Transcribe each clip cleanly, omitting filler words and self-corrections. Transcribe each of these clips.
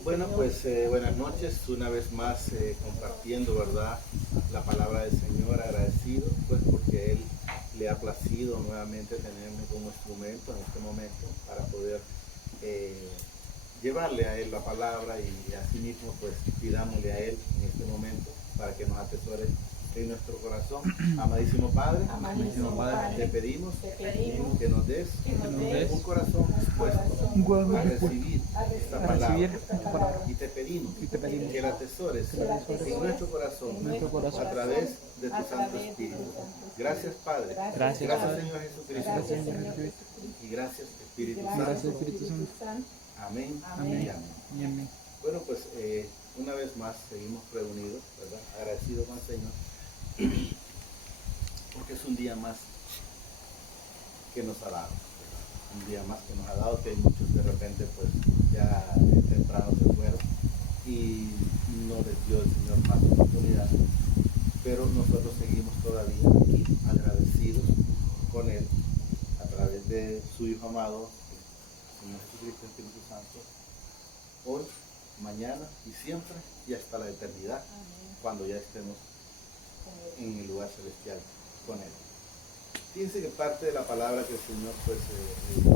Bueno, pues buenas noches, una vez más compartiendo, ¿verdad?, la palabra del Señor, agradecido, pues porque Él le ha placido nuevamente tenerme como instrumento en este momento para poder llevarle a Él la palabra y así mismo pues pidámosle a Él en este momento para que nos atesore en nuestro corazón. Amadísimo Padre, te pedimos que nos des un corazón dispuesto a recibir esta palabra y te pedimos que la atesores en nuestro corazón a través de tu Santo Espíritu. Gracias Padre, gracias Señor Jesucristo y gracias Espíritu Santo. Amén. Amén. Bueno, pues una vez más seguimos reunidos, ¿verdad?, agradecidos con el Señor porque es un día más que nos ha dado, ¿verdad? Un día más que nos ha dado, que hay muchos de repente pues ya temprano se fueron y no les dio el Señor más oportunidad, pero nosotros seguimos todavía aquí agradecidos con Él a través de su Hijo amado, el Señor Jesucristo, Espíritu Santo, hoy, mañana y siempre y hasta la eternidad. Amén. Cuando ya estemos en el lugar celestial con Él. Fíjense que parte de la palabra que el Señor pues nos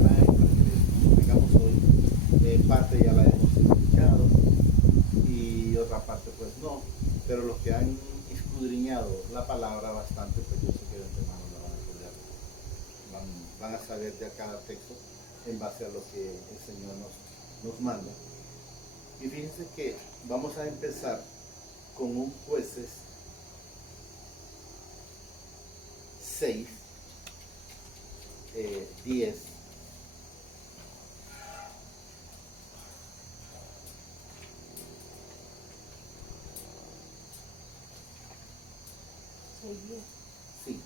trae para que le digamos hoy, parte ya la hemos escuchado y otra parte pues no, pero los que han escudriñado la palabra bastante, pues yo sé que de antemano la van a poder, van a saber de cada texto en base a lo que el Señor nos manda. Y fíjense que vamos a empezar con un Jueces 6, 10. Sí,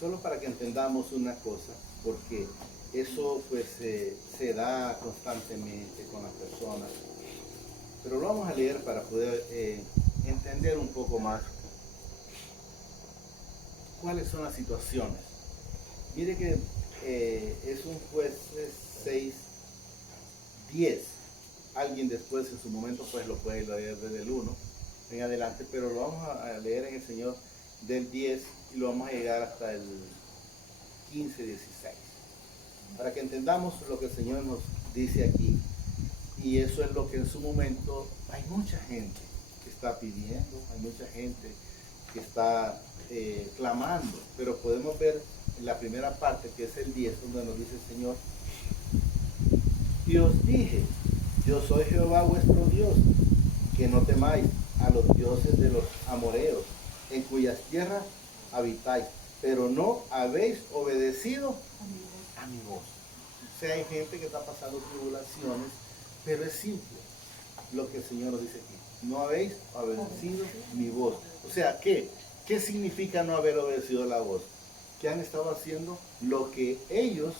solo para que entendamos una cosa, porque eso pues se da constantemente con las personas, pero lo vamos a leer para poder entender un poco más cuáles son las situaciones. Mire que es un Jueces 6, 10. Alguien después en su momento pues lo puede leer desde el 1 en adelante, pero lo vamos a leer en el Señor del 10 y lo vamos a llegar hasta el 15, 16, para que entendamos lo que el Señor nos dice aquí. Y eso es lo que en su momento hay mucha gente que está pidiendo, hay mucha gente que está clamando, pero podemos ver en la primera parte, que es el 10, donde nos dice el Señor: y os dije, yo soy Jehová vuestro Dios, que no temáis a los dioses de los amoreos, en cuyas tierras habitáis, pero no habéis obedecido a mi voz. O sea, hay gente que está pasando tribulaciones, pero es simple lo que el Señor nos dice aquí: no habéis obedecido mi voz. O sea, ¿qué significa no haber obedecido la voz? Que han estado haciendo lo que ellos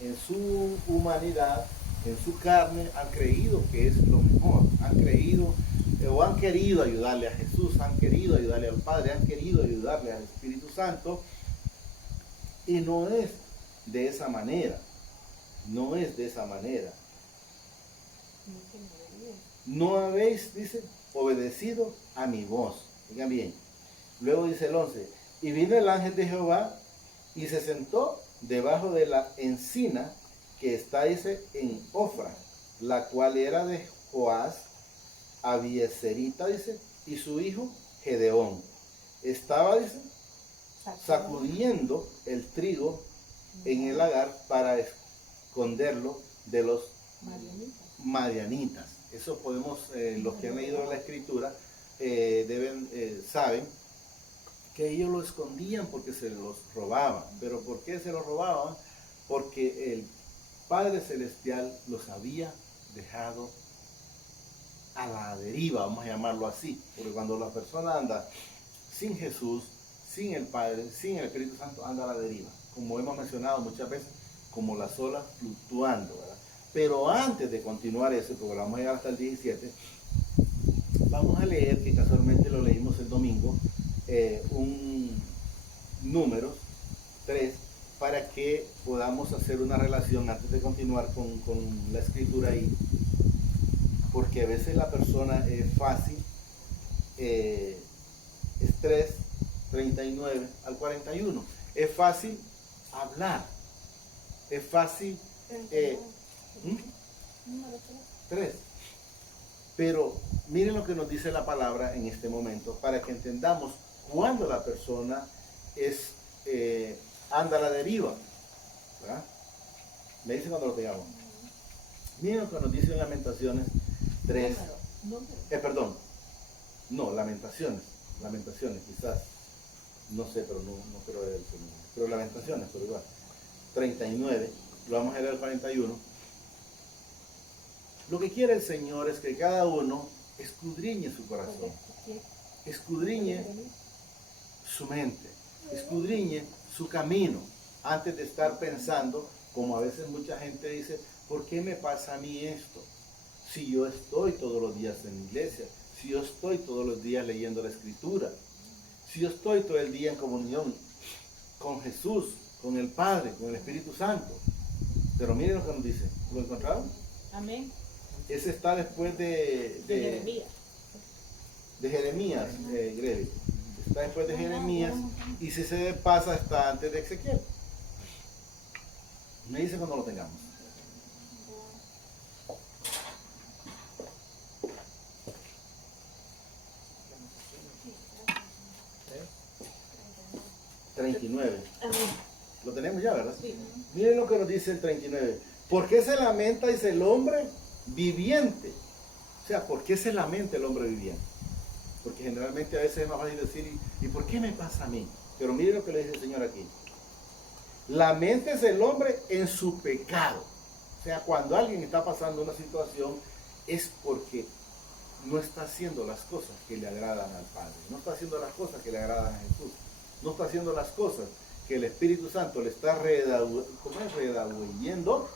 en su humanidad, en su carne, han creído que es lo mejor. Han creído o han querido ayudarle a Jesús, han querido ayudarle al Padre, han querido ayudarle al Espíritu Santo, y no es de esa manera. No es de esa manera. No habéis, dice, obedecido a mi voz. Oigan bien. Luego dice el 11: y vino el ángel de Jehová y se sentó debajo de la encina que está, dice, en Ofra, la cual era de Joás, Abieserita, dice, y su hijo Gedeón. Estaba, dice, sacudiendo el trigo en el lagar para esconderlo de los madianitas. Eso podemos, los que han leído la escritura, saben que ellos lo escondían porque se los robaban. ¿Pero por qué se los robaban? Porque el Padre Celestial los había dejado a la deriva, vamos a llamarlo así, porque cuando la persona anda sin Jesús, sin el Padre, sin el Espíritu Santo, anda a la deriva, como hemos mencionado muchas veces, como las olas fluctuando, ¿verdad? Pero antes de continuar eso, porque vamos a llegar hasta el 17, vamos a leer, que casualmente lo leímos el domingo, un Números 3, para que podamos hacer una relación antes de continuar con la escritura ahí, porque a veces la persona es fácil, es 3:39 al 41, es fácil hablar, es fácil 3, pero miren lo que nos dice la palabra en este momento para que entendamos cuando la persona es anda a la deriva, ¿verdad? Me dice cuando lo tengamos. Miren lo que nos dice en Lamentaciones 3. Perdón. No, Lamentaciones, quizás. No sé, pero no creo ver el número. Pero Lamentaciones, pero igual. 39, lo vamos a leer al 41. Lo que quiere el Señor es que cada uno escudriñe su corazón, escudriñe su mente, escudriñe su camino, antes de estar pensando, como a veces mucha gente dice, ¿por qué me pasa a mí esto? Si yo estoy todos los días en la iglesia, si yo estoy todos los días leyendo la Escritura, si yo estoy todo el día en comunión con Jesús, con el Padre, con el Espíritu Santo. Pero miren lo que nos dice, ¿lo encontraron? Amén. Ese está después de Jeremías. De Jeremías, Grevi. Está después de Jeremías, y si se pasa está antes de Ezequiel. Me dice cuando lo tengamos. ¿Eh? 39. Lo tenemos ya, ¿verdad? Sí. Miren lo que nos dice el 39. ¿Por qué se lamenta dice el hombre viviente? O sea, ¿por qué se lamenta el hombre viviente? Porque generalmente a veces es más fácil decir, ¿y por qué me pasa a mí? Pero miren lo que le dice el Señor aquí. Laméntese el hombre en su pecado. O sea, cuando alguien está pasando una situación es porque no está haciendo las cosas que le agradan al Padre. No está haciendo las cosas que le agradan a Jesús. No está haciendo las cosas que el Espíritu Santo le está redarguyendo,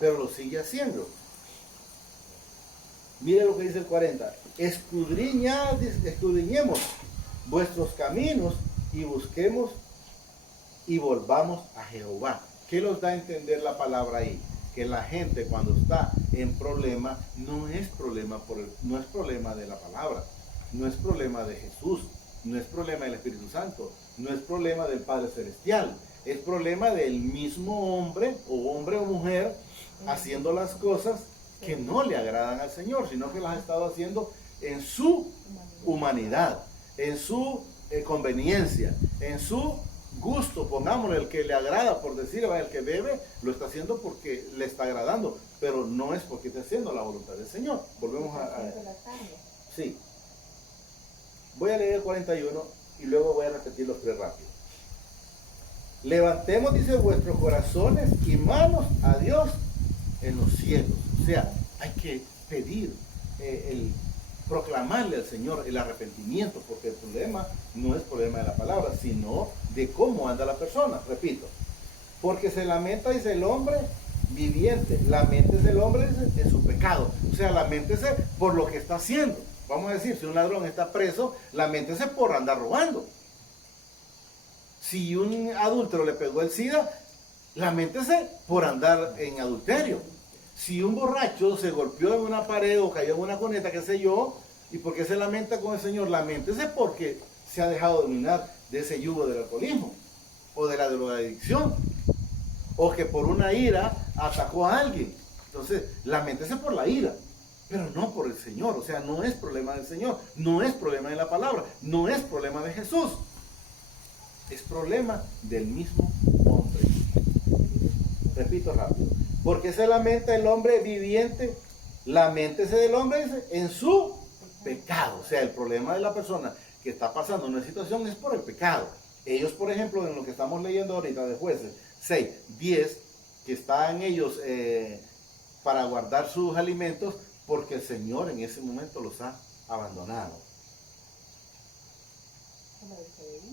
pero lo sigue haciendo. Mire lo que dice el 40. Escudriñemos vuestros caminos y busquemos y volvamos a Jehová. ¿Qué nos da a entender la palabra ahí? Que la gente cuando está en problema no es problema de la palabra, no es problema de Jesús, no es problema del Espíritu Santo, no es problema del Padre Celestial, es problema del mismo hombre o mujer haciendo las cosas que no le agradan al Señor, sino que las ha estado haciendo en su humanidad, en su conveniencia, en su gusto, pongámosle el que le agrada, por decir, el que bebe, lo está haciendo porque le está agradando, pero no es porque esté haciendo la voluntad del Señor. Volvemos a sí. Voy a leer el 41 y luego voy a repetir los 3 rápidos. Levantemos, dice, vuestros corazones y manos a Dios en los cielos. O sea, hay que pedir, proclamarle al Señor el arrepentimiento, porque el problema no es problema de la palabra, sino de cómo anda la persona. Repito, porque se lamenta, dice el hombre viviente, laméntese el hombre dice, en su pecado. O sea, laméntese por lo que está haciendo. Vamos a decir, si un ladrón está preso, laméntese por andar robando. Si un adúltero le pegó el SIDA, laméntese por andar en adulterio. Si un borracho se golpeó en una pared o cayó en una cuneta, qué sé yo, ¿y por qué se lamenta con el Señor? Laméntese porque se ha dejado dominar de ese yugo del alcoholismo o de la drogadicción, o que por una ira atacó a alguien. Entonces, laméntese por la ira, pero no por el Señor. O sea, no es problema del Señor, no es problema de la palabra, no es problema de Jesús. Es problema del mismo hombre. Repito rápido. ¿Por qué se lamenta el hombre viviente? Laméntese del hombre dice, en su pecado. O sea, el problema de la persona que está pasando una situación es por el pecado. Ellos, por ejemplo, en lo que estamos leyendo ahorita de Jueces 6, 10, que están ellos para guardar sus alimentos, porque el Señor en ese momento los ha abandonado.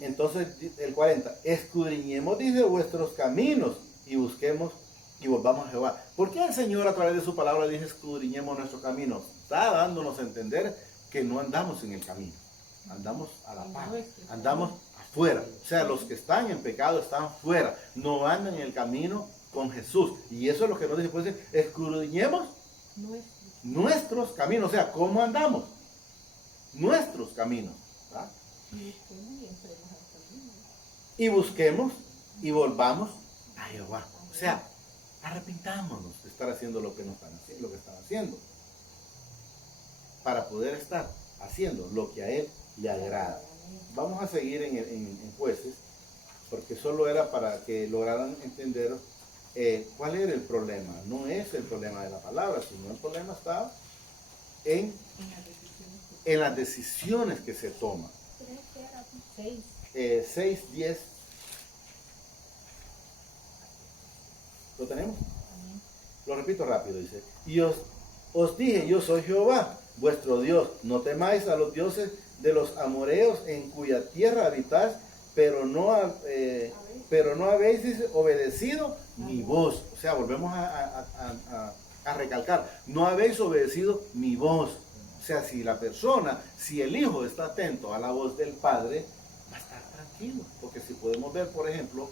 Entonces, el 40, escudriñemos, dice, vuestros caminos y busquemos y volvamos a Jehová. ¿Por qué el Señor a través de su palabra dice escudriñemos nuestro camino? Está dándonos a entender que no andamos en el camino, andamos a la par, andamos fuera. O sea, los que están en pecado están fuera, no andan en el camino con Jesús. Y eso es lo que nos dice, pues, escudriñemos nuestros caminos. O sea, ¿cómo andamos? Nuestros caminos. ¿Verdad? Y busquemos y volvamos a Jehová. O sea, arrepintámonos de estar haciendo lo que están haciendo. Para poder estar haciendo lo que a Él le agrada. Vamos a seguir en Jueces, porque solo era para que lograran entender cuál era el problema. No es el problema de la palabra, sino el problema está en las decisiones que se toman. 6, 10. ¿Lo tenemos? Lo repito rápido, dice. Y os dije, yo soy Jehová, vuestro Dios. No temáis a los dioses de los amoreos en cuya tierra habitáis, pero no habéis obedecido mi voz. O sea, volvemos a recalcar, no habéis obedecido mi voz. O sea, si el hijo está atento a la voz del padre, va a estar tranquilo. Porque si podemos ver, por ejemplo,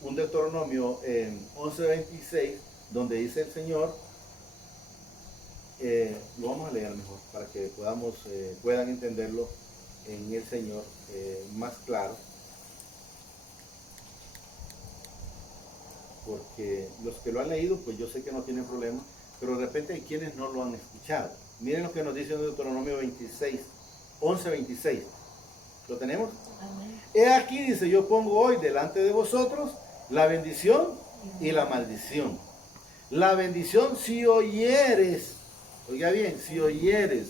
un Deuteronomio 11:26, donde dice el Señor, lo vamos a leer mejor para que puedan entenderlo en el Señor más claro, porque los que lo han leído, pues yo sé que no tienen problema, pero de repente hay quienes no lo han escuchado. Miren lo que nos dice en Deuteronomio 11:26. ¿Lo tenemos? Amén. He aquí, dice, yo pongo hoy delante de vosotros la bendición y la maldición. La bendición si oyeres, oiga bien, si oyeres,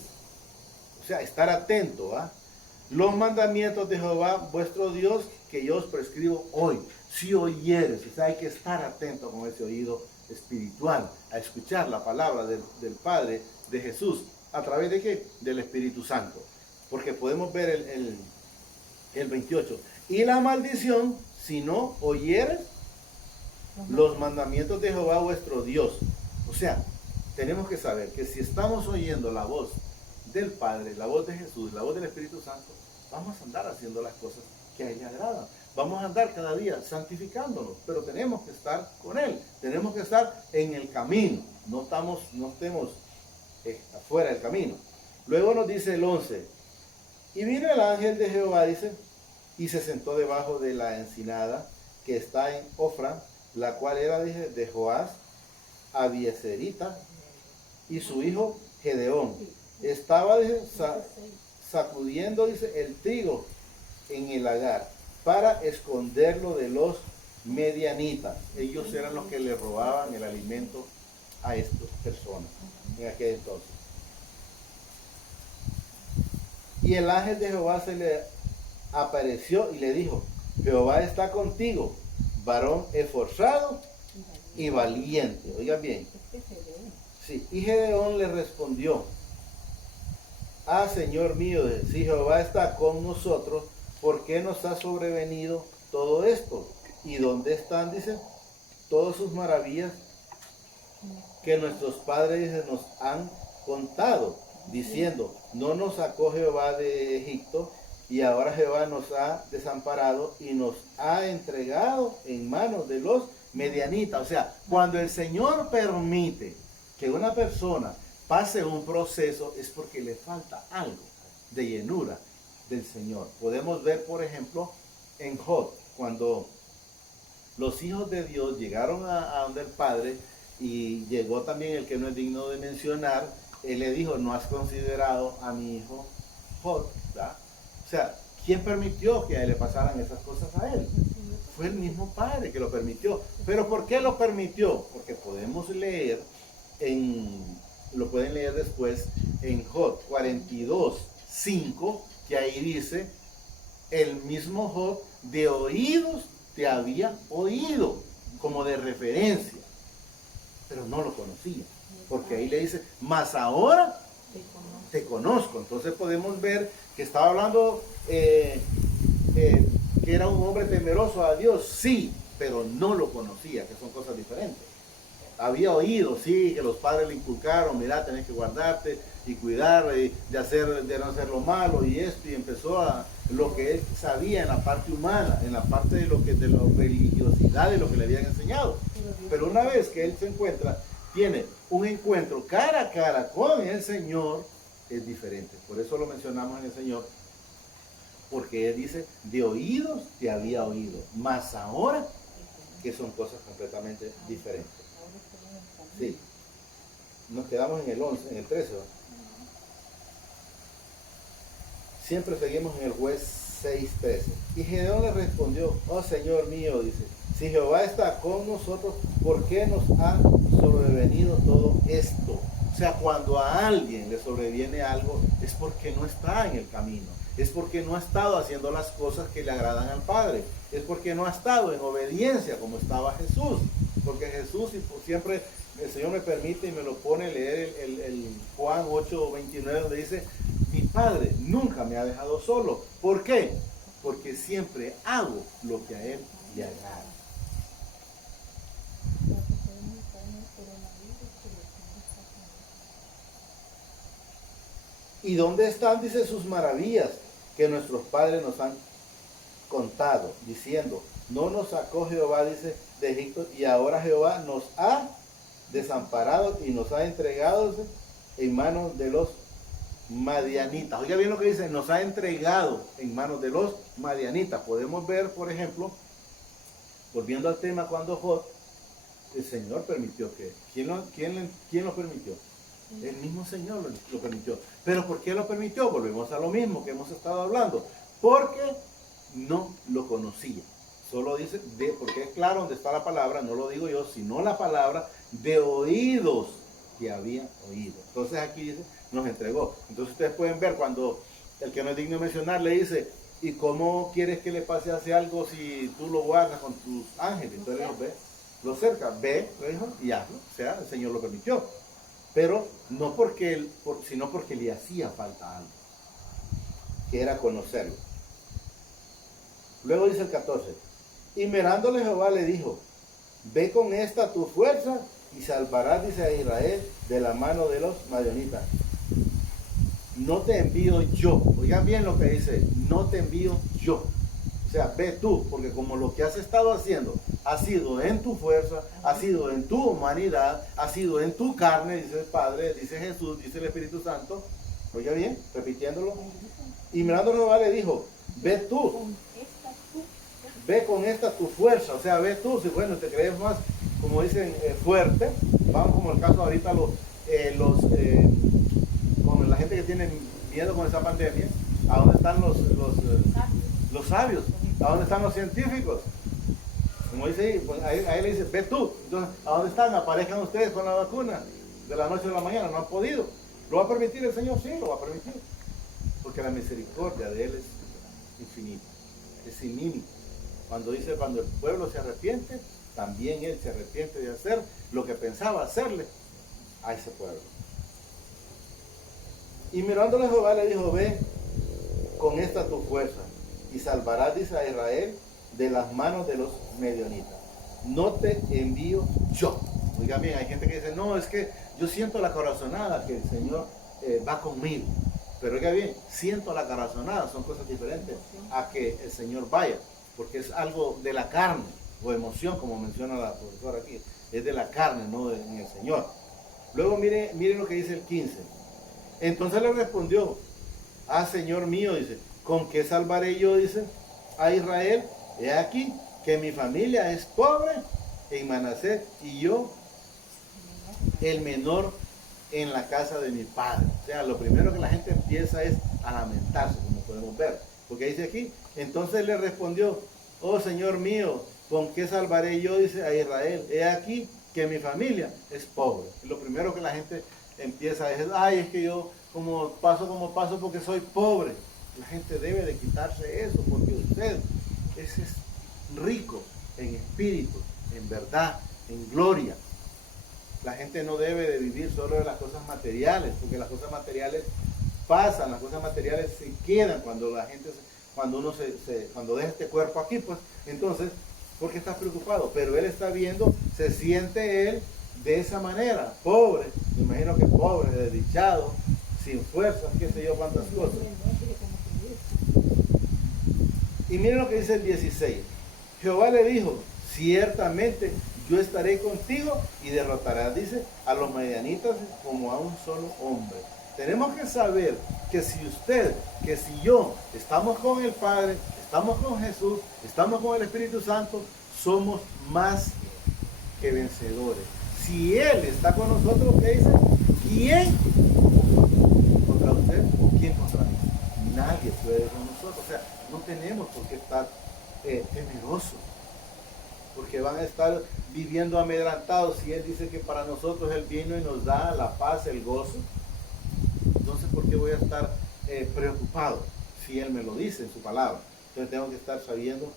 o sea, estar atento a los mandamientos de Jehová, vuestro Dios, que yo os prescribo hoy. Si oyeres, o sea, hay que estar atento con ese oído espiritual, a escuchar la palabra del Padre, de Jesús, ¿a través de qué? Del Espíritu Santo. Porque podemos ver el 28. Y la maldición, si no oyeres los mandamientos de Jehová vuestro Dios. O sea, tenemos que saber que si estamos oyendo la voz del Padre, la voz de Jesús, la voz del Espíritu Santo, vamos a andar haciendo las cosas que a Él le agradan. Vamos a andar cada día santificándonos, pero tenemos que estar con Él. Tenemos que estar en el camino. No estemos afuera del camino. Luego nos dice el 11. Y vino el ángel de Jehová, dice, y se sentó debajo de la encinada que está en Ofra, la cual era de Joás, Abieserita, y su hijo Gedeón. Estaba sacudiendo, dice, el trigo en el lagar para esconderlo de los medianitas. Ellos eran los que le robaban el alimento a estas personas en aquel entonces. Y el ángel de Jehová se le apareció y le dijo: Jehová está contigo, varón esforzado y valiente. Oigan bien. Sí. Y Gedeón le respondió: Ah, Señor mío, si Jehová está con nosotros, ¿por qué nos ha sobrevenido todo esto? ¿Y dónde están, dice, todas sus maravillas que nuestros padres nos han contado, diciendo: no nos sacó Jehová de Egipto, y ahora Jehová nos ha desamparado y nos ha entregado en manos de los medianitas? O sea, cuando el Señor permite que una persona pase un proceso, es porque le falta algo de llenura del Señor. Podemos ver, por ejemplo, en Job, cuando los hijos de Dios llegaron a donde el Padre, y llegó también el que no es digno de mencionar, él le dijo: no has considerado a mi hijo Job, ¿verdad? O sea, ¿quién permitió que a él le pasaran esas cosas a él? Fue el mismo Padre que lo permitió. ¿Pero por qué lo permitió? Porque podemos leer lo pueden leer después en Job 42:5, que ahí dice: el mismo Job de oídos te había oído, como de referencia, pero no lo conocía, porque ahí le dice: mas ahora te conozco. Entonces podemos ver que estaba hablando que era un hombre temeroso a Dios, sí, pero no lo conocía, que son cosas diferentes. había oído, sí, que los padres le inculcaron, mira, tenés que guardarte y cuidar de no hacer lo malo y esto, y empezó a lo que él sabía en la parte humana, en la parte de de la religiosidad, de lo que le habían enseñado. Pero una vez que él se encuentra, tiene un encuentro cara a cara con el Señor, es diferente. Por eso lo mencionamos en el Señor, porque él dice, de oídos te había oído, mas ahora que son cosas completamente diferentes. Sí. Nos quedamos en el 11, en el 13, ¿no? Siempre seguimos en el Juez 6:13. Y Gedeón le respondió, oh Señor mío, dice, si Jehová está con nosotros, ¿por qué nos ha sobrevenido todo esto? O sea, cuando a alguien le sobreviene algo, es porque no está en el camino. Es porque no ha estado haciendo las cosas que le agradan al Padre. Es porque no ha estado en obediencia como estaba Jesús. Porque Jesús, y siempre el Señor me permite y me lo pone leer el Juan 8:29, donde dice, mi Padre nunca me ha dejado solo. ¿Por qué? Porque siempre hago lo que a Él le agrada. ¿Y dónde están, dice, sus maravillas que nuestros padres nos han contado, diciendo, no nos sacó Jehová, dice, de Egipto, y ahora Jehová nos ha desamparado y nos ha entregado, dice, en manos de los madianitas? Oiga bien lo que dice, nos ha entregado en manos de los madianitas. Podemos ver, por ejemplo, volviendo al tema, cuando Job, el Señor permitió que, ¿quién lo permitió? El mismo Señor lo permitió. ¿Pero por qué lo permitió? Volvemos a lo mismo que hemos estado hablando. Porque no lo conocía. Solo dice, porque es claro donde está la palabra, no lo digo yo, sino la palabra de oídos que había oído. Entonces aquí dice, nos entregó. Entonces ustedes pueden ver cuando el que no es digno de mencionar le dice, ¿y cómo quieres que le pase hace algo si tú lo guardas con tus ángeles? Entonces lo cerca, ve, y hazlo. O sea, el Señor lo permitió. Pero no porque sino porque le hacía falta algo, que era conocerlo. Luego dice el 14, y mirándole Jehová le dijo, ve con esta tu fuerza y salvarás, dice, a Israel de la mano de los madianitas. No te envío yo. Oigan bien lo que dice, no te envío yo. O sea, ve tú, porque como lo que has estado haciendo ha sido en tu fuerza, ha sido en tu humanidad, ha sido en tu carne, dice el Padre, dice Jesús, dice el Espíritu Santo. Oiga bien, repitiéndolo. Y mirando Jehová le dijo, ve tú, ve con esta tu fuerza. O sea, ve tú, si bueno, te crees más, como dicen, fuerte. Vamos como el caso ahorita con la gente que tiene miedo con esa pandemia. ¿A dónde están los sabios? ¿A dónde están los científicos? Como dice ahí, pues ahí le dice, ve tú. Entonces, ¿a dónde están? Aparezcan ustedes con la vacuna de la noche a la mañana. No han podido. ¿Lo va a permitir el Señor? Sí, lo va a permitir. Porque la misericordia de Él es infinita, es sin límite. Cuando dice, cuando el pueblo se arrepiente, también Él se arrepiente de hacer lo que pensaba hacerle a ese pueblo. Y mirándole Jehová le dijo, ve con esta tu fuerza y salvarás, dice, a Israel de las manos de los madianitas. No te envío yo. Oigan bien, hay gente que dice, no, es que yo siento la corazonada que el Señor va conmigo. Pero oiga bien, siento la corazonada, son cosas diferentes a que el Señor vaya, porque es algo de la carne o emoción, como menciona la profesora aquí, es de la carne, no en el Señor. Luego mire lo que dice el 15. Entonces le respondió, ah, Señor mío, dice, ¿con qué salvaré yo, dice, a Israel? He aquí que mi familia es pobre en Manasés y yo el menor en la casa de mi padre. O sea, lo primero que la gente empieza es a lamentarse, como podemos ver. Porque dice aquí, entonces le respondió, oh Señor mío, ¿con qué salvaré yo, dice, a Israel? He aquí que mi familia es pobre. Y lo primero que la gente empieza a decir, ay, es que yo como paso porque soy pobre. La gente debe de quitarse eso, porque usted es rico en espíritu, en verdad, en gloria. La gente no debe de vivir solo de las cosas materiales, porque las cosas materiales pasan, las cosas materiales se quedan cuando la gente, cuando deja este cuerpo aquí, pues, entonces, ¿por qué estás preocupado? Pero él está viendo, se siente él de esa manera, pobre, me imagino que pobre, desdichado, sin fuerzas, qué sé yo, cuántas cosas. Y miren lo que dice el 16. Jehová le dijo, ciertamente yo estaré contigo y derrotarás, dice, a los madianitas como a un solo hombre. Tenemos que saber que si usted, que si yo estamos con el Padre, estamos con Jesús, estamos con el Espíritu Santo, somos más que vencedores. Si Él está con nosotros, ¿qué dice? ¿Quién contra usted? ¿Quién contra mí? Nadie puede con nosotros. O sea, no tenemos por qué estar temerosos, porque van a estar viviendo amedrentados. Si Él dice que para nosotros Él vino y nos da la paz, el gozo, entonces ¿por qué voy a estar preocupado si Él me lo dice en su palabra? Entonces tengo que estar sabiendo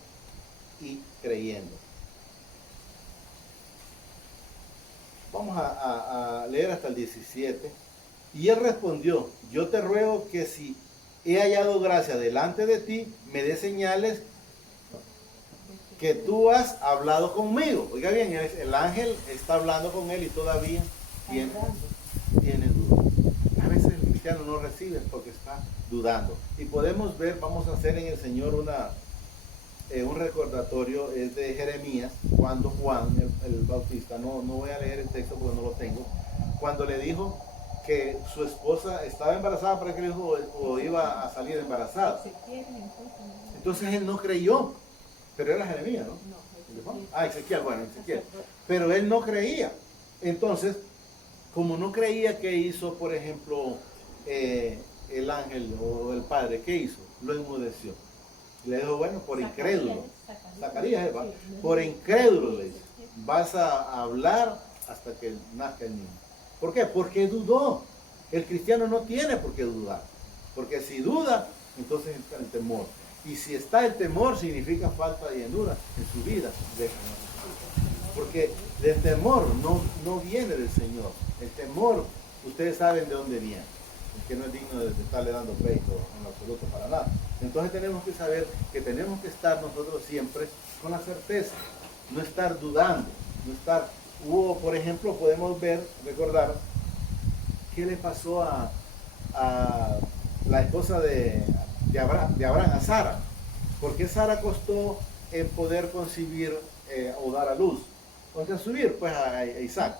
y creyendo. Vamos a leer hasta el 17. Y él respondió, yo te ruego que si he hallado gracia delante de ti, me des señales que tú has hablado conmigo. Oiga bien, el ángel está hablando con él y todavía tiene dudas. A veces el cristiano no recibe porque está dudando. Y podemos ver, vamos a hacer en el Señor un recordatorio, es de Jeremías, cuando Juan, el Bautista, no voy a leer el texto porque no lo tengo, cuando le dijo que su esposa estaba embarazada para que el hijo o iba a salir embarazada. Entonces él no creyó, pero era Jeremías, ¿no? Ezequiel, bueno, Ezequiel. Pero él no creía. Entonces, como no creía, ¿qué hizo, por ejemplo, el ángel o el padre? ¿Qué hizo? Lo enmudeció. Le dijo, bueno, por incrédulo. Zacarías, por incrédulo le dice, vas a hablar hasta que nazca el niño. ¿Por qué? Porque dudó. El cristiano no tiene por qué dudar. Porque si duda, entonces está el temor. Y si está el temor, significa falta de llenura en su vida. Porque el temor no viene del Señor. El temor, ustedes saben de dónde viene. Es que no es digno de estarle dando peito en absoluto para nada. Entonces tenemos que saber que tenemos que estar nosotros siempre con la certeza. No estar dudando. No estar... por ejemplo, podemos recordar qué le pasó a la esposa de Abraham, a Sara. ¿Por qué Sara costó en poder concebir o dar a luz? Concebir pues a Isaac.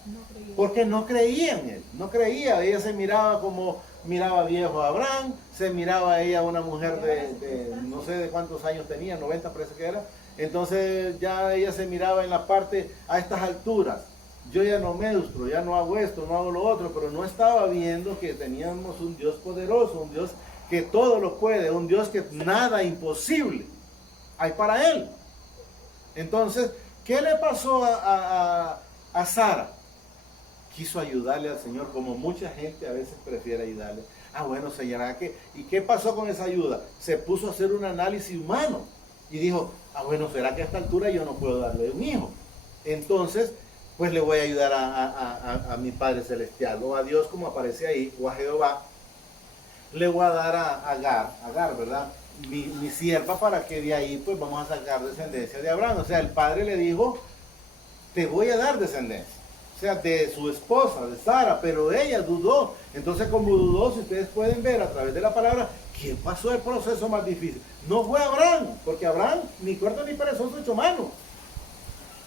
Porque no creía en él, no creía. Ella se miraba como miraba viejo a Abraham, se miraba ella una mujer de no sé de cuántos años tenía, 90 parece que era. Entonces ya ella se miraba en la parte a estas alturas. Yo ya no menstruo, ya no hago esto, no hago lo otro, pero no estaba viendo que teníamos un Dios poderoso, un Dios que todo lo puede, un Dios que nada imposible hay para él. Entonces, ¿qué le pasó a Sara? Quiso ayudarle al Señor, como mucha gente a veces prefiere ayudarle. Bueno, señora, ¿y qué pasó con esa ayuda? Se puso a hacer un análisis humano y dijo, bueno, ¿será que a esta altura yo no puedo darle un hijo? Entonces, pues le voy a ayudar a mi Padre Celestial, o a Dios como aparece ahí, o a Jehová. Le voy a dar a Agar, ¿verdad? Mi sierva, para que de ahí pues vamos a sacar descendencia de Abraham. O sea, el padre le dijo, te voy a dar descendencia. O sea, de su esposa, de Sara, pero ella dudó. Entonces, como dudó, si ustedes pueden ver a través de la palabra, ¿quién pasó el proceso más difícil? No fue Abraham, porque Abraham ni corto ni perezoso hecho mano.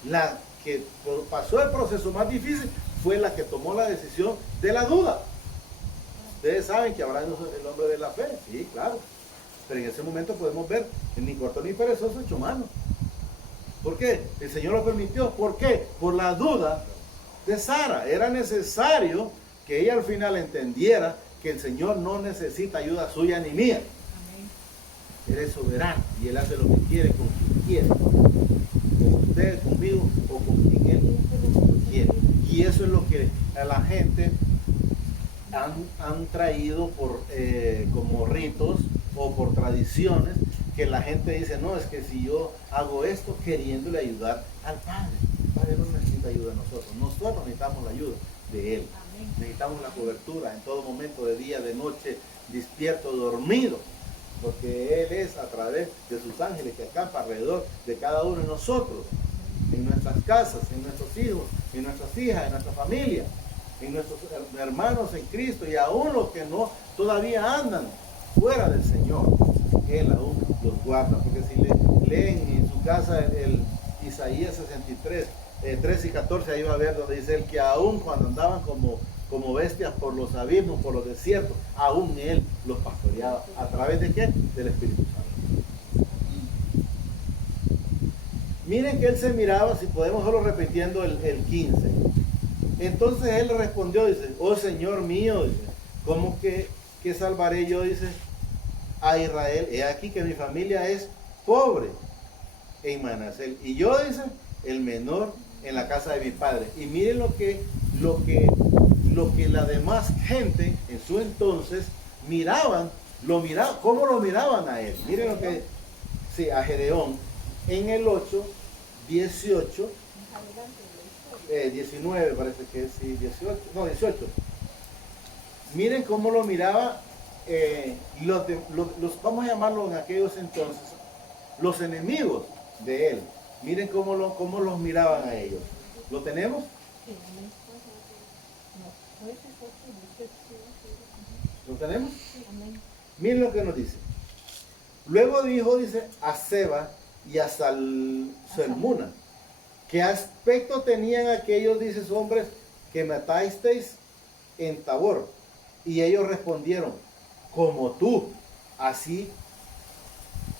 La que pasó el proceso más difícil fue la que tomó la decisión de la duda. Ustedes saben que Abraham es el hombre de la fe, sí, claro. Pero en ese momento podemos ver que ni corto ni perezoso hecho mano. ¿Por qué? El Señor lo permitió. ¿Por qué? Por la duda de Sara. Era necesario que ella al final entendiera que el Señor no necesita ayuda suya ni mía. Él es soberano y Él hace lo que quiere con quien quiere. Con usted, conmigo o con quien Él quiere. Y eso es lo que a la gente han traído como ritos o por tradiciones, que la gente dice, no, es que si yo hago esto queriéndole ayudar al Padre. El Padre no necesita ayuda de nosotros necesitamos la ayuda de Él. Amén. Necesitamos la cobertura en todo momento, de día, de noche, despierto, dormido, porque Él es a través de sus ángeles que acampa alrededor de cada uno de nosotros. en nuestras casas, en nuestros hijos, en nuestras hijas, en nuestra familia, en nuestros hermanos en Cristo, y aún los que no todavía andan fuera del Señor, Él aún los guarda. Porque si leen en su casa el Isaías 63, 13 y 14, ahí va a ver donde dice él que aún cuando andaban como bestias por los abismos, por los desiertos, aún Él los pastoreaba. ¿A través de qué? Del Espíritu Santo. Miren que Él se miraba, si podemos solo repitiendo el 15. Entonces Él le respondió, dice, oh Señor mío, dice, ¿cómo que salvaré yo, dice, a Israel? He aquí que mi familia es pobre en Manasés, y yo, dice, el menor en la casa de mi padre. Y miren lo que la demás gente en su entonces cómo lo miraban a él. Miren lo que, sí, a Gedeón, en el 8, 18, 19 parece que es, sí, 18, no, 18. Miren cómo lo miraba, vamos a llamarlo en aquellos entonces, los enemigos de él. Miren cómo los miraban a ellos. ¿Lo tenemos? ¿Lo tenemos? Miren lo que nos dice. Luego dice, a Seba y a Salmuna, ¿qué aspecto tenían aquellos, dices, hombres que matasteis en Tabor? Y ellos respondieron, como tú, así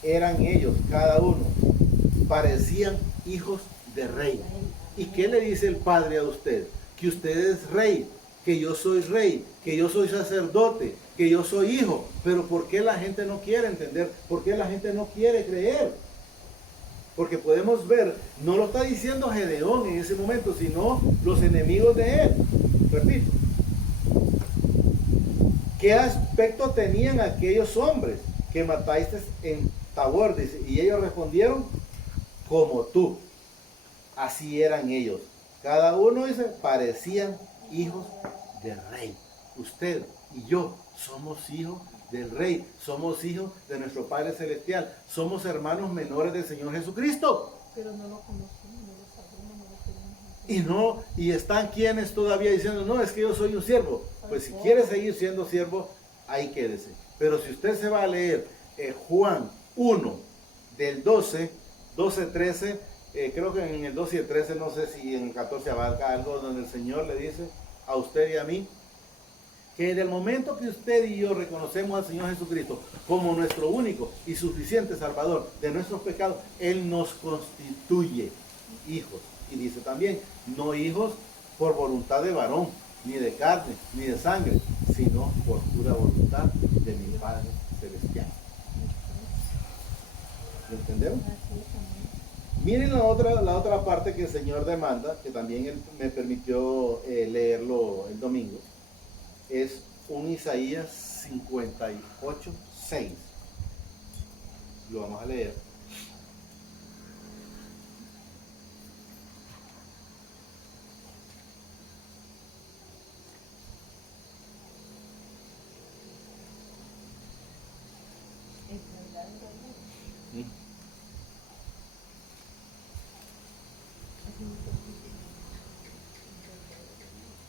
eran ellos, cada uno, parecían hijos de rey. ¿Y qué le dice el Padre a usted? Que usted es rey, que yo soy rey, que yo soy sacerdote, que yo soy hijo. Pero ¿por qué la gente no quiere entender? ¿Por qué la gente no quiere creer? Porque podemos ver, no lo está diciendo Gedeón en ese momento, sino los enemigos de él. Repito. ¿Qué aspecto tenían aquellos hombres que mataste en Tabor? Dice, y ellos respondieron, como tú. Así eran ellos. Cada uno, dice, parecían hijos del rey. Usted y yo somos hijos del rey. Somos hijos de nuestro Padre Celestial. Somos hermanos menores del Señor Jesucristo. Pero no lo conocemos, no lo sabemos, no lo queremos. Y están quienes todavía diciendo, no, es que yo soy un siervo. Pues si quiere seguir siendo siervo, ahí quédese. Pero si usted se va a leer Juan 1, del 12, 13, creo que en el 12 y el 13, no sé si en el 14 abarca algo donde el Señor le dice a usted y a mí, que en el momento que usted y yo reconocemos al Señor Jesucristo como nuestro único y suficiente Salvador de nuestros pecados, Él nos constituye hijos. Y dice también, no hijos por voluntad de varón, ni de carne, ni de sangre, sino por pura voluntad de mi Padre Celestial. ¿Lo entendemos? Miren la otra parte que el Señor demanda, que también Él me permitió leerlo el domingo, es un Isaías 58, 6. Lo vamos a leer.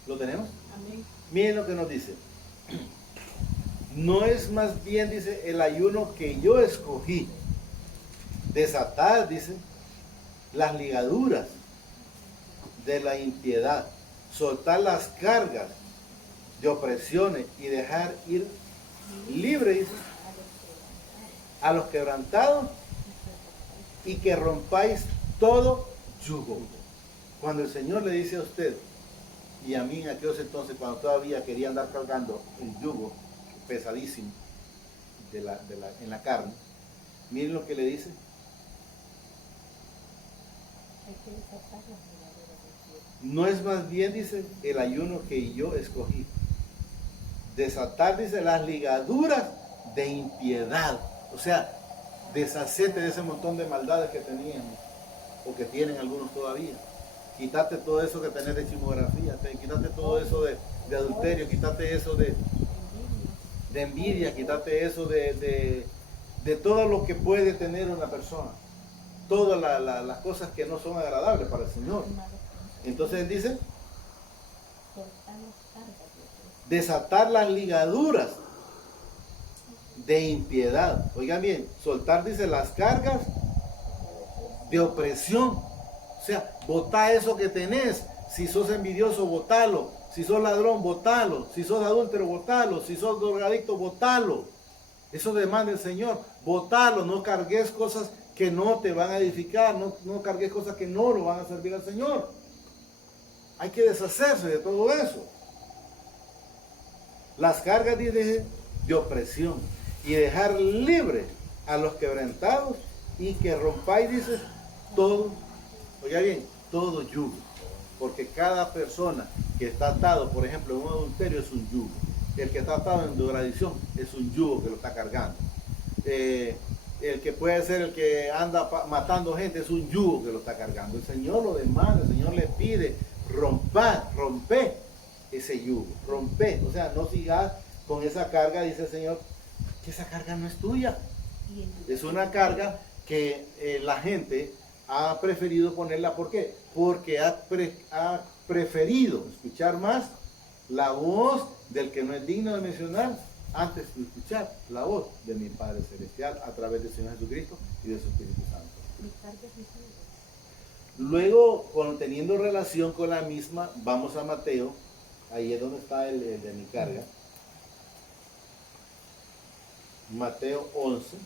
¿Lo tenemos? Amén. Miren lo que nos dice. No es más bien, dice, el ayuno que yo escogí. Desatar, dice, las ligaduras de la impiedad. Soltar las cargas de opresiones y dejar ir libre, dice, a los quebrantados y que rompáis todo yugo. Cuando el Señor le dice a usted y a mí en aquellos entonces, cuando todavía quería andar cargando el yugo pesadísimo en la carne, miren lo que le dice. No es más bien, dice, el ayuno que yo escogí. Desatar, dice, las ligaduras de impiedad. O sea, deshacerte de ese montón de maldades que tenían o que tienen algunos todavía. Quítate todo eso que tenés de chismografía, quítate todo eso de adulterio, quítate eso de envidia, quítate eso de todo lo que puede tener una persona. todas las cosas que no son agradables para el Señor. Entonces Él dice, desatar las ligaduras de impiedad. Oigan bien, soltar, dice, las cargas de opresión. O sea, botá eso que tenés. Si sos envidioso, botalo. Si sos ladrón, botalo. Si sos adúltero, botalo. Si sos drogadicto, botalo. Eso demanda el Señor. Botalo. No cargues cosas que no te van a edificar. No cargues cosas que no lo van a servir al Señor. Hay que deshacerse de todo eso. Las cargas de opresión. Y dejar libre a los quebrantados. Y que rompáis, dice, todo. Oiga bien, todo yugo. Porque cada persona que está atado, por ejemplo, en un adulterio es un yugo. El que está atado en drogadicción es un yugo que lo está cargando. El que puede ser el que anda matando gente es un yugo que lo está cargando. El Señor lo demanda, el Señor le pide, rompe ese yugo, rompe. O sea, no sigas con esa carga, dice el Señor, que esa carga no es tuya. Es una carga que la gente ha preferido ponerla. ¿Por qué? Porque ha preferido escuchar más la voz del que no es digno de mencionar antes de escuchar la voz de mi Padre Celestial a través del Señor Jesucristo y de su Espíritu Santo. Luego, teniendo relación con la misma, vamos a Mateo. Ahí es donde está el de mi carga. Mateo 11.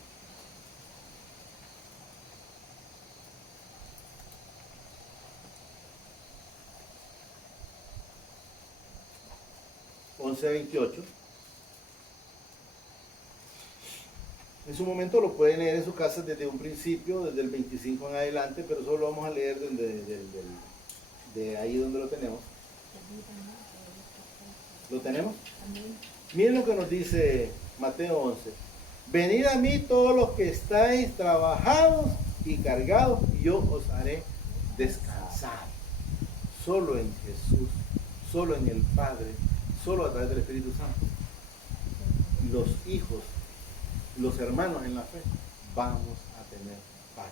(11:28). En su momento lo pueden leer en su casa desde un principio, desde el 25 en adelante, pero solo vamos a leer de ahí donde lo tenemos. ¿Lo tenemos? Miren lo que nos dice Mateo 11. Venid a mí todos los que estáis trabajados y cargados, y yo os haré descansar. Solo en Jesús, solo en el Padre, solo a través del Espíritu Santo. Los hijos, los hermanos en la fe, vamos a tener paz.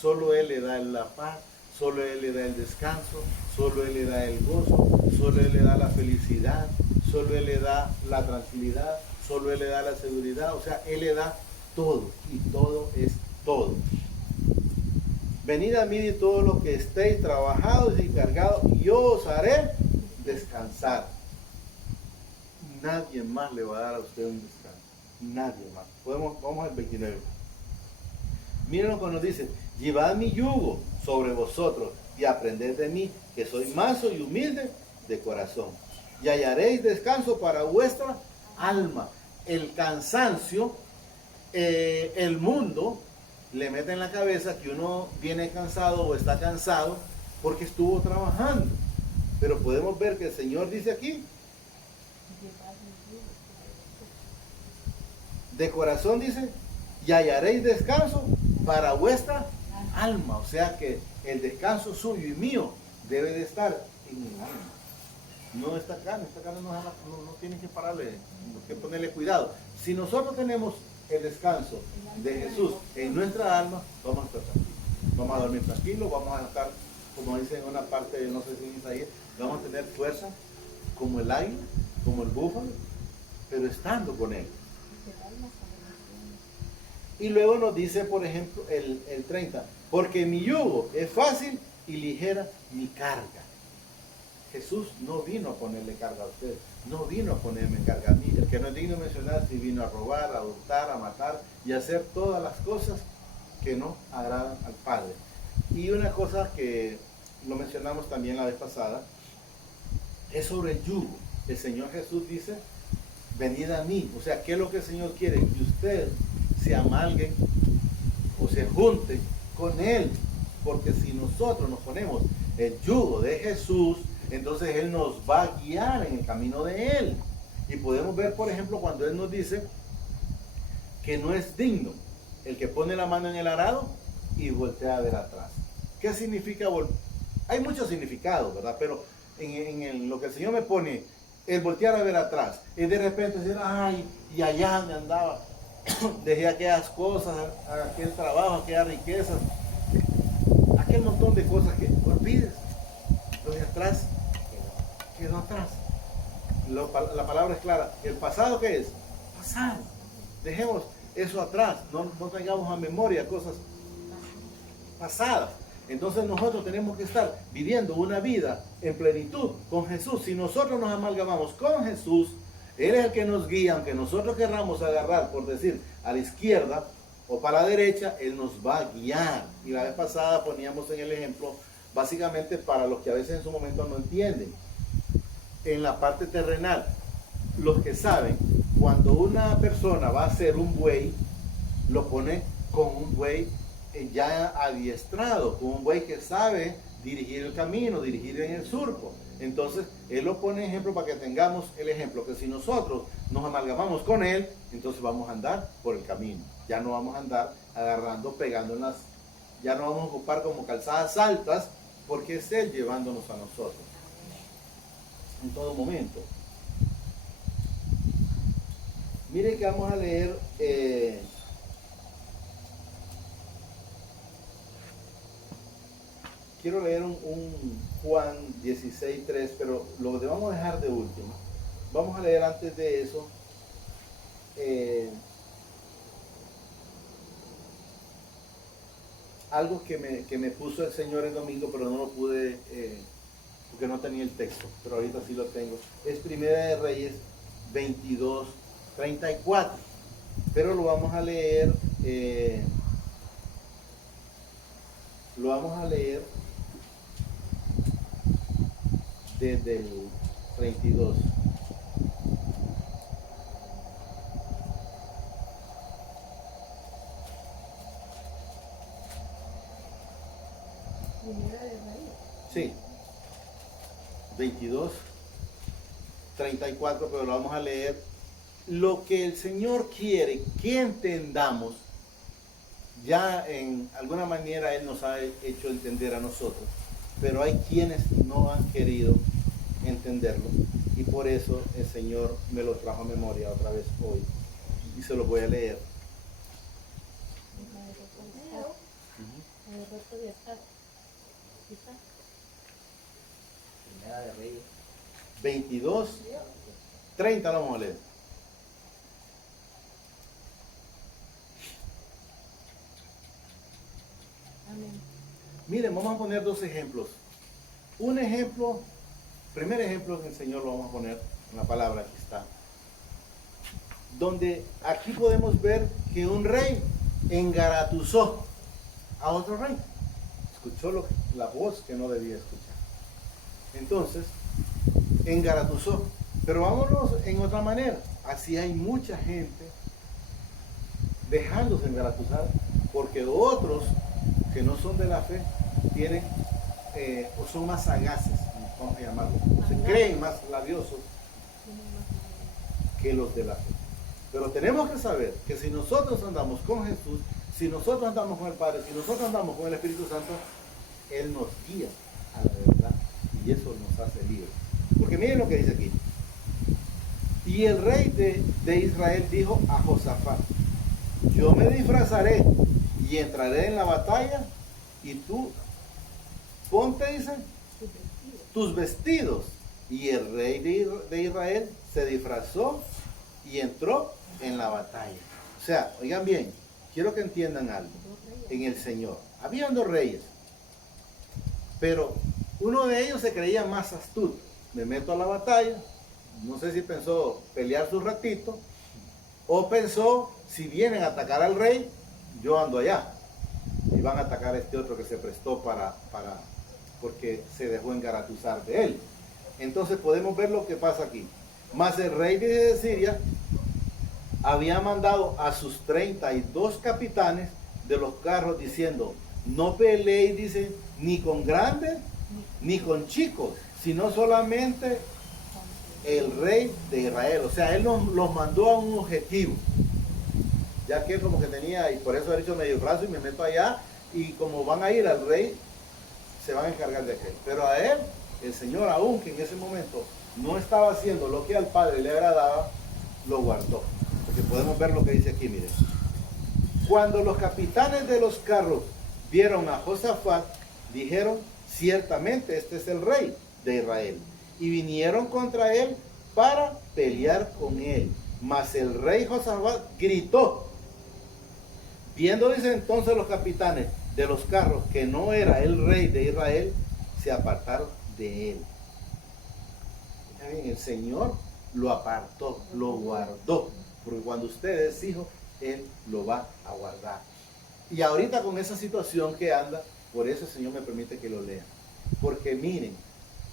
Solo Él le da la paz, solo Él le da el descanso, solo Él le da el gozo, solo Él le da la felicidad, solo Él le da la tranquilidad, solo Él le da la seguridad. O sea, Él le da todo, y todo es todo. Venid a mí todos los que estéis trabajados y cargados, y yo os haré descansar. Nadie más le va a dar a usted un descanso. Nadie más. Vamos al 29. Miren lo que nos dice. Llevad mi yugo sobre vosotros y aprended de mí, que soy manso y humilde de corazón. Y hallaréis descanso para vuestra alma. El cansancio, el mundo le mete en la cabeza que uno viene cansado o está cansado porque estuvo trabajando. Pero podemos ver que el Señor dice aquí, de corazón dice, y hallaréis descanso para vuestra alma. O sea que el descanso suyo y mío debe de estar en el alma. No esta carne no tiene que pararle, no que ponerle cuidado. Si nosotros tenemos el descanso de Jesús en nuestra alma, vamos a estar tranquilos. Vamos a dormir tranquilos, vamos a estar, como dice en una parte, no sé si en Isaías, vamos a tener fuerza como el águila, como el búfalo, pero estando con Él. Y luego nos dice, por ejemplo, el 30, porque mi yugo es fácil y ligera mi carga. Jesús no vino a ponerle carga a usted, no vino a ponerme carga a mí. El que no es digno de mencionar, si vino a robar, a hurtar, a matar y a hacer todas las cosas que no agradan al Padre. Y una cosa que lo mencionamos también la vez pasada, es sobre el yugo. El Señor Jesús dice, venid a mí. O sea, ¿qué es lo que el Señor quiere? Que usted se amalgue o se junte con Él. Porque si nosotros nos ponemos el yugo de Jesús, entonces Él nos va a guiar en el camino de Él. Y podemos ver, por ejemplo, cuando Él nos dice que no es digno el que pone la mano en el arado y voltea a ver atrás. ¿Qué significa voltear? Hay muchos significados, ¿verdad? Pero en lo que el Señor me pone, el voltear a ver atrás, y de repente decir, ay, y allá me andaba, dejé aquellas cosas, aquel trabajo, aquellas riquezas, aquel montón de cosas que olvides. Lo de atrás quedó atrás. La palabra es clara. ¿El pasado qué es? Pasado. Dejemos eso atrás. No tengamos a memoria cosas pasadas. Entonces nosotros tenemos que estar viviendo una vida en plenitud con Jesús. Si nosotros nos amalgamamos con Jesús, Él es el que nos guía, aunque nosotros querramos agarrar, por decir, a la izquierda o para la derecha, Él nos va a guiar. Y la vez pasada poníamos en el ejemplo, básicamente para los que a veces en su momento no entienden. En la parte terrenal, los que saben, cuando una persona va a hacer un buey, lo pone con un buey ya adiestrado, con un buey que sabe dirigir el camino, dirigir en el surco. Entonces, Él lo pone ejemplo para que tengamos el ejemplo, que si nosotros nos amalgamamos con Él, entonces vamos a andar por el camino. Ya no vamos a andar agarrando, pegando en las, ya no vamos a ocupar como calzadas altas, porque es Él llevándonos a nosotros en todo momento. Miren que vamos a leer quiero leer un Juan 16:3, pero lo vamos a dejar de último. Vamos a leer antes de eso algo que me puso el Señor el domingo, pero no lo pude porque no tenía el texto, pero ahorita sí lo tengo. Es Primera de Reyes 22:34, pero lo vamos a leer desde el 32. Primera de Reyes. Sí, 22:34, pero lo vamos a leer. Lo que el Señor quiere que entendamos, ya en alguna manera Él nos ha hecho entender a nosotros, pero hay quienes no han querido entenderlo, y por eso el Señor me lo trajo a memoria otra vez hoy, y se lo voy a leer. Primera de Reyes. 22:30 lo vamos a leer. Amén. Miren, vamos a poner dos ejemplos. Un ejemplo, primer ejemplo que el Señor lo vamos a poner en la palabra, aquí está. Donde aquí podemos ver que un rey engaratuzó a otro rey. Escuchó la voz que no debía escuchar. Entonces, engaratuzó. Pero vámonos en otra manera. Así hay mucha gente dejándose engaratuzar porque otros que no son de la fe tienen o son más sagaces, vamos a llamarlo, o se creen más labiosos que los de la fe. Pero tenemos que saber que si nosotros andamos con Jesús, si nosotros andamos con el Padre, si nosotros andamos con el Espíritu Santo, Él nos guía a la verdad y eso nos hace libres. Porque miren lo que dice aquí. Y el rey de Israel dijo a Josafat: yo me disfrazaré y entraré en la batalla, y tú ponte, dice, tus vestidos. Y el rey de Israel se disfrazó y entró en la batalla. O sea, oigan bien, quiero que entiendan algo en el Señor. Habían dos reyes, pero uno de ellos se creía más astuto. Me meto a la batalla, no sé si pensó pelear su ratito, o pensó, si vienen a atacar al rey, yo ando allá. Y van a atacar a este otro que se prestó porque se dejó engaratuzar de él. Entonces podemos ver lo que pasa aquí. Mas el rey de Siria había mandado a sus 32 capitanes de los carros diciendo: no peleéis, dice, ni con grandes ni con chicos, sino solamente el rey de Israel. O sea, él los mandó a un objetivo, ya que como que tenía, y por eso he dicho medio brazo y me meto allá, y como van a ir al rey, se van a encargar de aquel. Pero a él, el Señor, aunque en ese momento no estaba haciendo lo que al Padre le agradaba, lo guardó. Porque podemos ver lo que dice aquí, miren. Cuando los capitanes de los carros vieron a Josafat, dijeron, ciertamente este es el rey de Israel. Y vinieron contra él para pelear con él. Mas el rey Josafat gritó. Viendo, dice, entonces los capitanes de los carros que no era el rey de Israel, se apartaron de él. El Señor lo apartó, lo guardó, porque cuando usted es hijo, Él lo va a guardar. Y ahorita con esa situación que anda, por eso el Señor me permite que lo lea. Porque miren,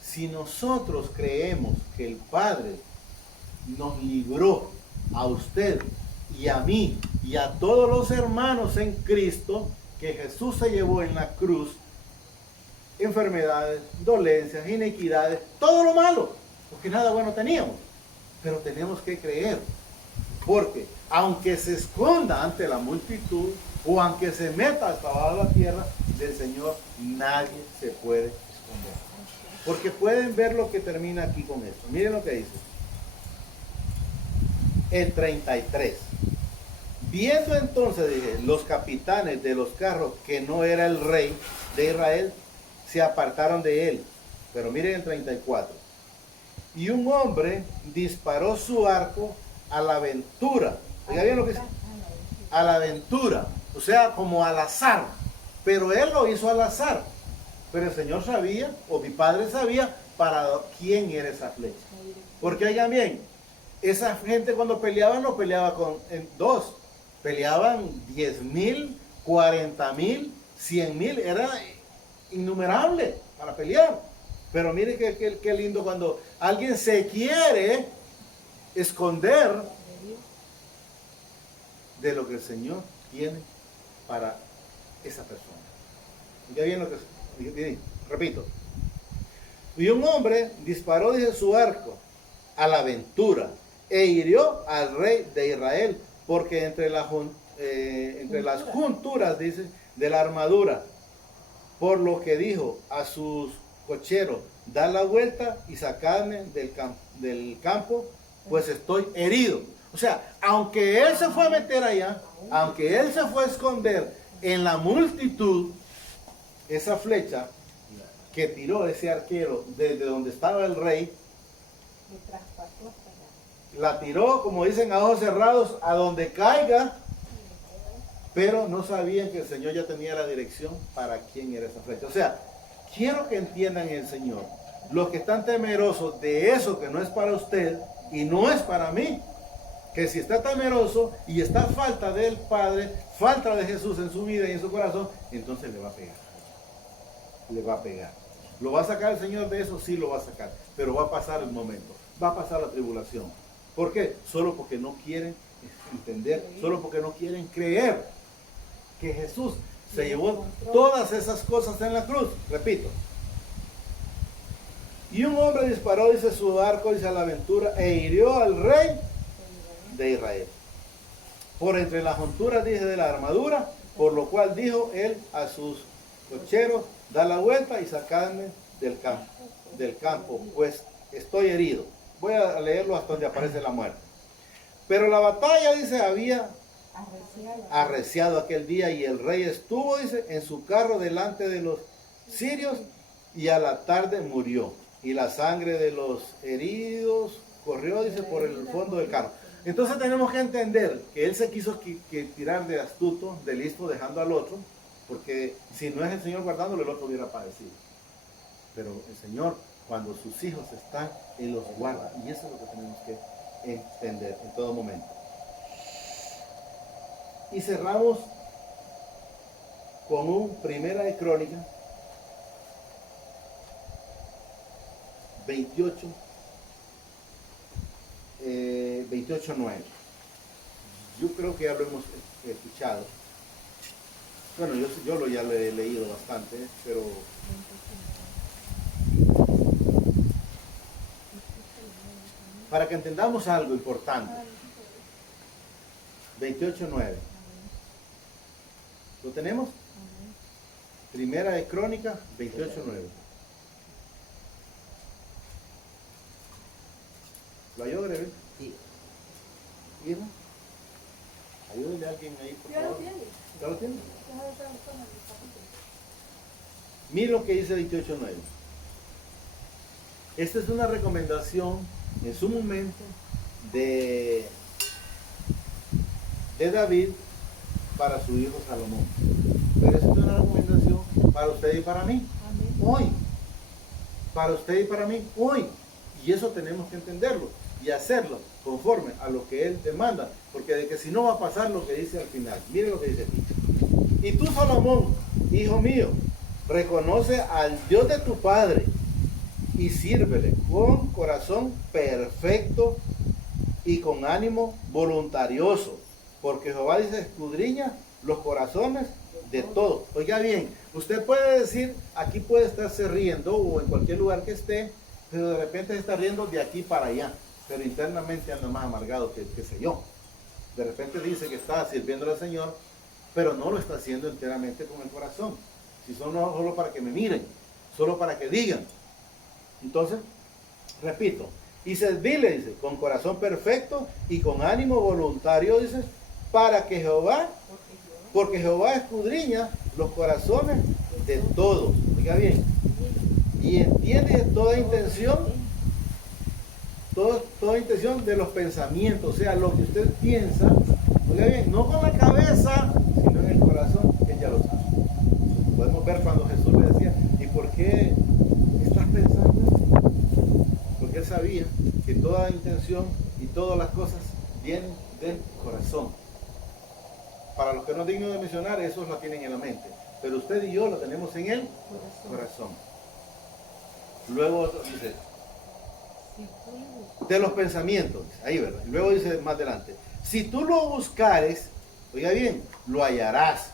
si nosotros creemos que el Padre nos libró a usted y a mí y a todos los hermanos en Cristo, que Jesús se llevó en la cruz, enfermedades, dolencias, inequidades, todo lo malo, porque nada bueno teníamos, pero tenemos que creer, porque aunque se esconda ante la multitud o aunque se meta hasta abajo de la tierra, del Señor nadie se puede esconder, porque pueden ver lo que termina aquí con esto. Miren lo que dice el 33. Viendo entonces, dije, los capitanes de los carros que no era el rey de Israel, se apartaron de él. Pero miren el 34. Y un hombre disparó su arco a la aventura. Oiga bien lo que dice. A la aventura. O sea, como al azar. Pero él lo hizo al azar. Pero el Señor sabía, o mi padre sabía, para quién era esa flecha. Porque oigan bien, esa gente cuando peleaban, no peleaba en dos. Peleaban 10,000, 40,000, 100,000. Era innumerable para pelear. Pero mire qué lindo cuando alguien se quiere esconder de lo que el Señor tiene para esa persona. Ya bien lo que repito. Y un hombre disparó, dice, su arco a la aventura e hirió al rey de Israel, porque entre las junturas, dice, de la armadura, por lo que dijo a sus cocheros, da la vuelta y sacadme del campo, pues estoy herido. O sea, aunque él se fue a meter allá, aunque él se fue a esconder en la multitud, esa flecha que tiró ese arquero desde donde estaba el rey, la tiró, como dicen, a ojos cerrados, a donde caiga, pero no sabían que el Señor ya tenía la dirección para quién era esa flecha. O sea, quiero que entiendan el Señor, los que están temerosos de eso que no es para usted y no es para mí, que si está temeroso y está falta del Padre, falta de Jesús en su vida y en su corazón, entonces le va a pegar. Le va a pegar. ¿Lo va a sacar el Señor de eso? Sí, lo va a sacar, pero va a pasar el momento, va a pasar la tribulación. ¿Por qué? Solo porque no quieren entender, solo porque no quieren creer que Jesús se llevó todas esas cosas en la cruz. Repito. Y un hombre disparó, dice, su arco, dice, a la aventura, e hirió al rey de Israel por entre las junturas, dice, de la armadura, por lo cual dijo él a sus cocheros, da la vuelta y sacadme del campo, pues estoy herido. Voy a leerlo hasta donde aparece la muerte. Pero la batalla, dice, había arreciado aquel día, y el rey estuvo, dice, en su carro delante de los sirios, y a la tarde murió, y la sangre de los heridos corrió, dice, por el fondo del carro. Entonces tenemos que entender que él se quiso tirar de astuto, de listo, dejando al otro, porque si no es el Señor guardándolo, el otro hubiera padecido. Pero el Señor, cuando sus hijos están, Él los guarda, y eso es lo que tenemos que entender en todo momento. Y cerramos con un Primera de Crónicas 28:9. Yo creo que ya lo hemos escuchado. Bueno, yo ya lo he leído bastante, pero para que entendamos algo importante. 28:9. ¿Lo tenemos? Primera de Crónicas 28:9. ¿Lo halló, Greve? Sí. Irma, ayúdenle a alguien ahí, por Ya lo favor. tiene. ¿Ya lo tiene? Deja de estar buscando el capítulo. Mire lo que dice 28:9. Esta es una recomendación en su momento de David para su hijo Salomón. Pero esta es una recomendación para usted y para mí. Amén. Hoy. Para usted y para mí hoy. Y eso tenemos que entenderlo y hacerlo conforme a lo que Él demanda. Porque de que si no va a pasar lo que dice al final. Mire lo que dice aquí. Y tú, Salomón, hijo mío, reconoce al Dios de tu padre y sírvele con corazón perfecto y con ánimo voluntarioso. Porque Jehová dice, escudriña los corazones de todos. Oiga bien, usted puede decir, aquí puede estarse riendo o en cualquier lugar que esté, pero de repente se está riendo de aquí para allá, pero internamente anda más amargado que qué sé yo. De repente dice que está sirviendo al Señor, pero no lo está haciendo enteramente con el corazón. Si son solo para que me miren, solo para que digan. Entonces, repito, y servirle, dice, con corazón perfecto y con ánimo voluntario, dice, para que Jehová, porque Jehová escudriña los corazones de todos. Oiga bien, y entiende toda intención de los pensamientos, o sea, lo que usted piensa, oiga bien, no con la cabeza, sino en el corazón, Él ya lo sabe. Podemos ver cuando Jesús le decía, ¿y por qué estás pensando? Porque Él sabía que toda intención y todas las cosas vienen del corazón. Para los que no es digno de mencionar, esos lo tienen en la mente, pero usted y yo lo tenemos en el corazón. Luego dice, de los pensamientos, ahí verdad. Luego dice más adelante, si tú lo buscares, oiga bien, lo hallarás.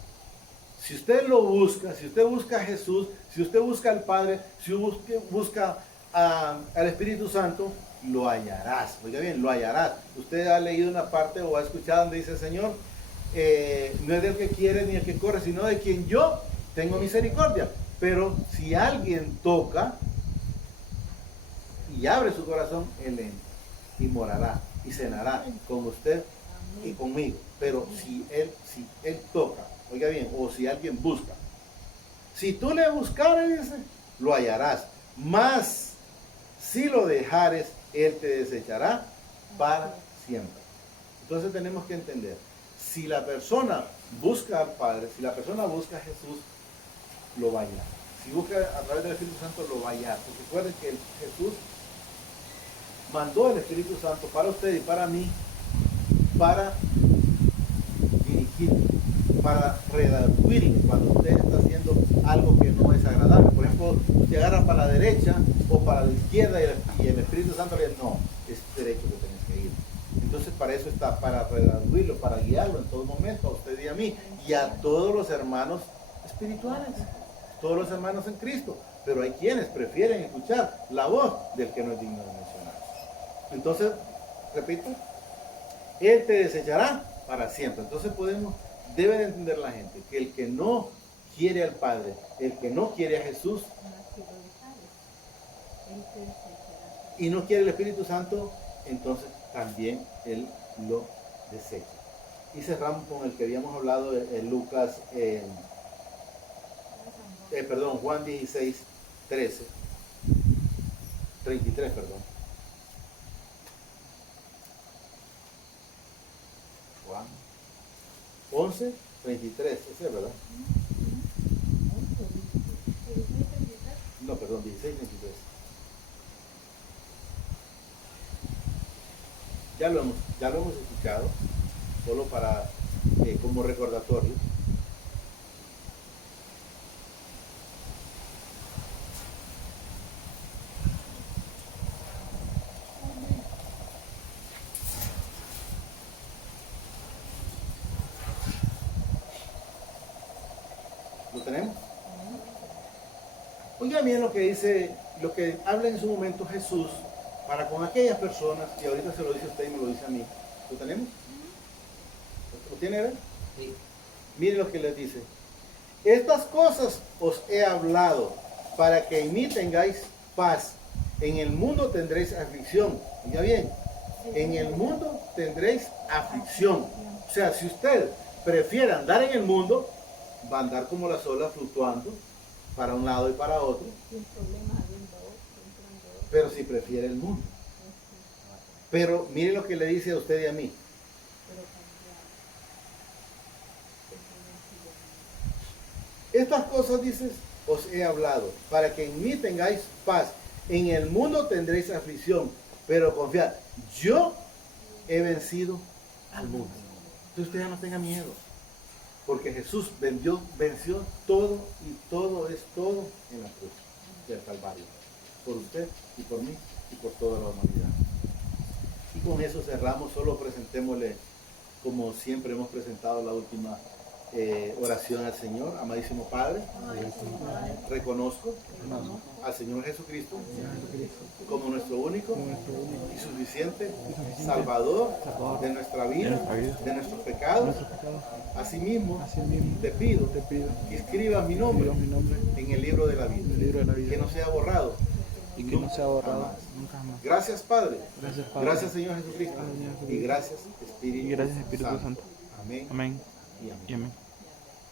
Si usted lo busca, si usted busca a Jesús, si usted busca al Padre, si usted busca al Espíritu Santo, lo hallarás. Oiga bien, lo hallarás. Usted ha leído una parte o ha escuchado donde dice, Señor, no es del que quiere ni el que corre, sino de quien yo tengo misericordia. Pero si alguien toca y abre su corazón, Él entra y morará y cenará con usted y conmigo. Pero si él toca, oiga bien, o si alguien busca, si tú le buscares, dice, lo hallarás, mas si lo dejares, Él te desechará para siempre. Entonces tenemos que entender, si la persona busca al Padre, si la persona busca a Jesús, lo va a hallar. Si busca a través del Espíritu Santo, lo va a hallar. Porque recuerden que Jesús mandó el Espíritu Santo para usted y para mí, para dirigir, para redarguir cuando usted está haciendo algo que no es agradable. Por ejemplo, usted agarra para la derecha o para la izquierda y el Espíritu Santo le dice, no, es derecho que tenés que ir. Entonces para eso está, para redarguirlo, para guiarlo en todo momento, a usted y a mí, y a todos los hermanos espirituales, todos los hermanos en Cristo. Pero hay quienes prefieren escuchar la voz del que no es digno de mencionar. Entonces, repito, Él te desechará para siempre. Entonces debe de entender la gente que el que no quiere al Padre, el que no quiere a Jesús y no quiere el Espíritu Santo, entonces también Él lo desecha. Y cerramos con el que habíamos hablado en Lucas, Juan 16, 13, 33, perdón. Juan 11, 33, ese es verdad. No, perdón, 16, 23. Ya lo hemos escuchado, solo para como recordatorio. ¿Lo tenemos? Oiga bien lo que dice, lo que habla en su momento Jesús para con aquellas personas, y ahorita se lo dice a usted y me lo dice a mí. ¿Lo tenemos? ¿Lo tiene él? Sí. Mire lo que les dice. Estas cosas os he hablado para que en mí tengáis paz. En el mundo tendréis aflicción. Oiga bien, en el mundo tendréis aflicción. O sea, si usted prefiere andar en el mundo, va a andar como las olas fluctuando para un lado y para otro, Sin problemas habiendo otro, entrando otro. pero si prefiere el mundo. Pero mire lo que le dice a usted y a mí. Pero cambiar. Estas cosas, dices, os he hablado, para que en mí tengáis paz. En el mundo tendréis aflicción, pero confiad, yo he vencido al mundo. Entonces usted ya no tenga miedo, porque Jesús venció todo y todo es todo en la cruz del Calvario, por usted y por mí y por toda la humanidad. Y con eso cerramos, solo presentémosle, como siempre hemos presentado la última oración al Señor. Amadísimo Padre, reconozco al Señor Jesucristo como nuestro único y suficiente Salvador de nuestra vida, de nuestros pecados. Asimismo, te pido que escribas mi nombre en el libro de la vida, que no sea borrado. Y que no sea borrado Jamás. nunca más. Gracias, Padre. Gracias, Padre. Gracias, Señor Jesucristo. Gracias, Señor Y gracias, Espíritu, Y gracias, Espíritu Santo. Amén. Amén Y amén. y amén.